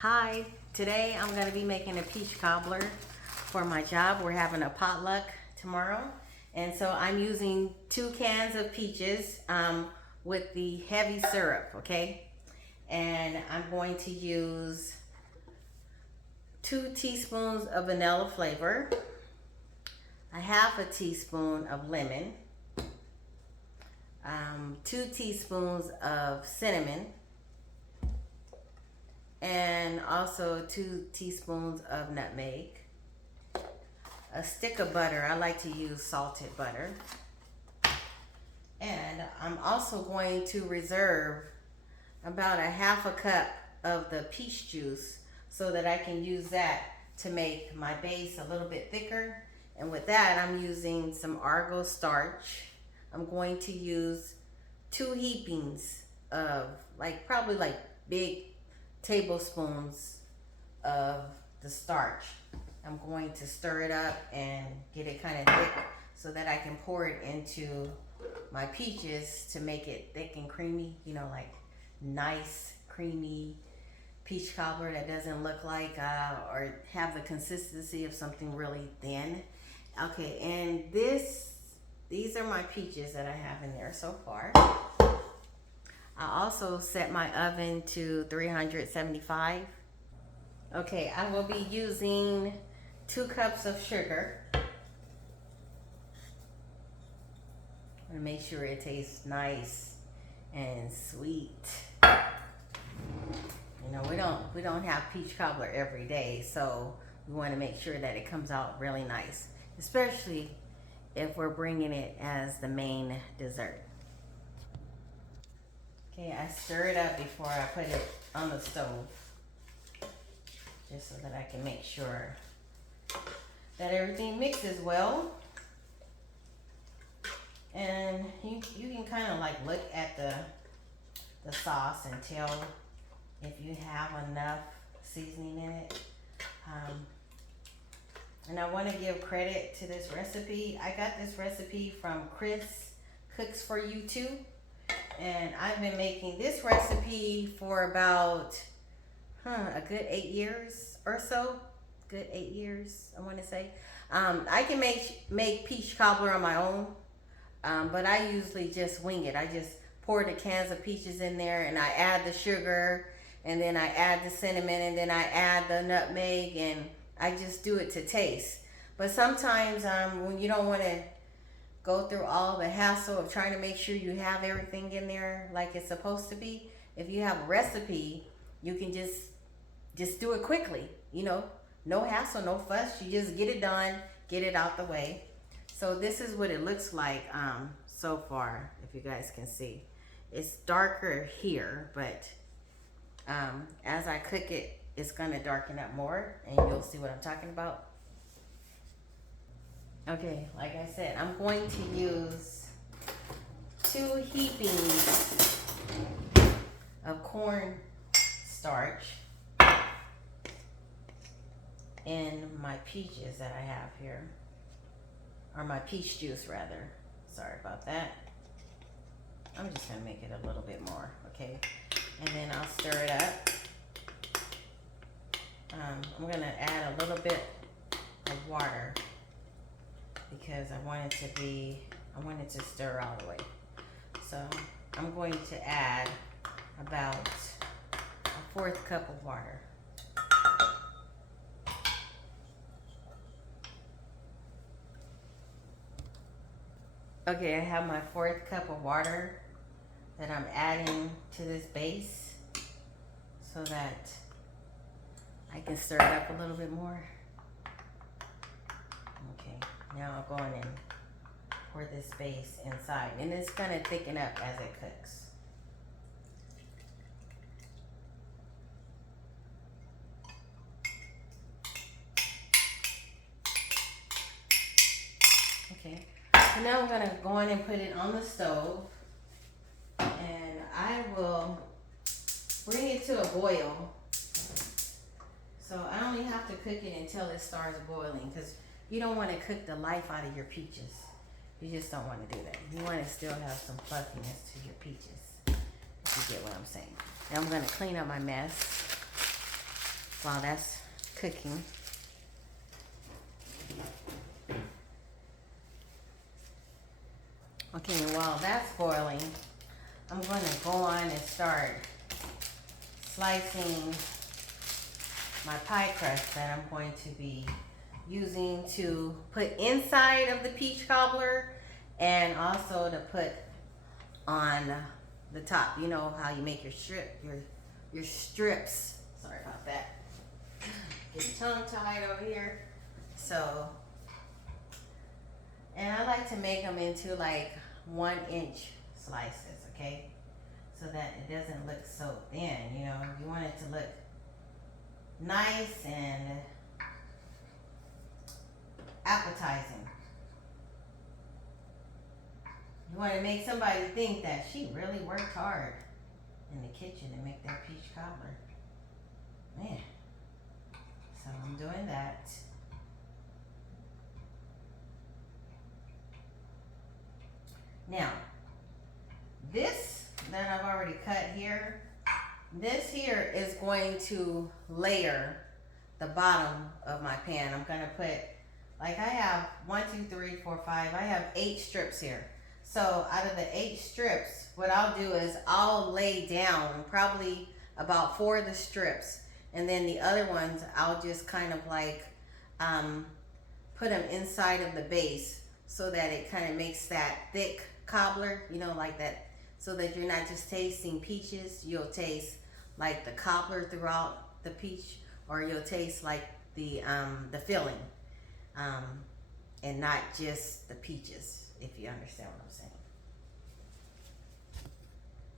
Hi, today I'm going to be making a peach cobbler for my job. We're having a potluck tomorrow. And so I'm using 2 cans of peaches with the heavy syrup, okay? And I'm going to use 2 teaspoons of vanilla flavor, a half a teaspoon of lemon, 2 teaspoons of cinnamon, and also 2 teaspoons of nutmeg, a stick of butter. I like to use salted butter. And I'm also going to reserve about a half a cup of the peach juice so that I can use that to make my base a little bit thicker. And with that, I'm using some Argo starch. I'm going to use 2 heapings of probably big tablespoons of the starch. I'm going to stir it up and get it kind of thick so that I can pour it into my peaches to make it thick and creamy, like nice creamy peach cobbler that doesn't look like or have the consistency of something really thin. Okay, and these are my peaches that I have in there so far. I also set my oven to 375. Okay, I will be using 2 cups of sugar. I'm gonna make sure it tastes nice and sweet. We don't have peach cobbler every day, so we want to make sure that it comes out really nice, especially if we're bringing it as the main dessert. Okay, I stir it up before I put it on the stove, just so that I can make sure that everything mixes well. And you can kind of look at the sauce and tell if you have enough seasoning in it. And I want to give credit to this recipe. I got this recipe from Chris Cooks For You Too. And I've been making this recipe for about a good 8 years or so. Good 8 years, I want to say. I can make peach cobbler on my own, but I usually just wing it. I just pour the cans of peaches in there, and I add the sugar, and then I add the cinnamon, and then I add the nutmeg, and I just do it to taste. But sometimes when you don't want to go through all the hassle of trying to make sure you have everything in there like it's supposed to be, if you have a recipe, you can just do it quickly. No hassle, no fuss. You just get it done, get it out the way. So this is what it looks like so far, if you guys can see. It's darker here, but as I cook it, it's gonna darken up more, and you'll see what I'm talking about. Okay, like I said, I'm going to use 2 heapings of corn starch in my peaches that I have here, or my peach juice rather. Sorry about that. I'm just gonna make it a little bit more, okay? And then I'll stir it up. I'm gonna add a little bit of water because I want it to stir all the way. So I'm going to add about a 1/4 cup of water. Okay, I have my 1/4 cup of water that I'm adding to this base so that I can stir it up a little bit more. Okay, now I'll go in and pour this base inside, and it's gonna thicken up as it cooks. Okay, so now I'm gonna go in and put it on the stove, and I will bring it to a boil. So I only have to cook it until it starts boiling, because you don't want to cook the life out of your peaches. You just don't want to do that. You want to still have some fluffiness to your peaches, if you get what I'm saying. Now I'm going to clean up my mess. while that's cooking. Okay, and while that's boiling, I'm going to go on and start slicing my pie crust that I'm going to be using to put inside of the peach cobbler and also to put on the top. You know how you make your strips. Sorry about that. Getting tongue tied over here. So, and I like to make them into like 1-inch slices, okay? So that it doesn't look so thin, you know. You want it to look nice and appetizing. You want to make somebody think that she really worked hard in the kitchen to make that peach cobbler. Man. So I'm doing that. Now, this that I've already cut here, this here is going to layer the bottom of my pan. I'm going to put, like I have 1, 2, 3, 4, 5. I have 8 strips here. So out of the 8 strips, what I'll do is I'll lay down probably about 4 of the strips. And then the other ones, I'll just kind of like put them inside of the base so that it kind of makes that thick cobbler, you know, like that, so that you're not just tasting peaches, you'll taste like the cobbler throughout the peach, or you'll taste like the filling, and not just the peaches, if you understand what I'm saying.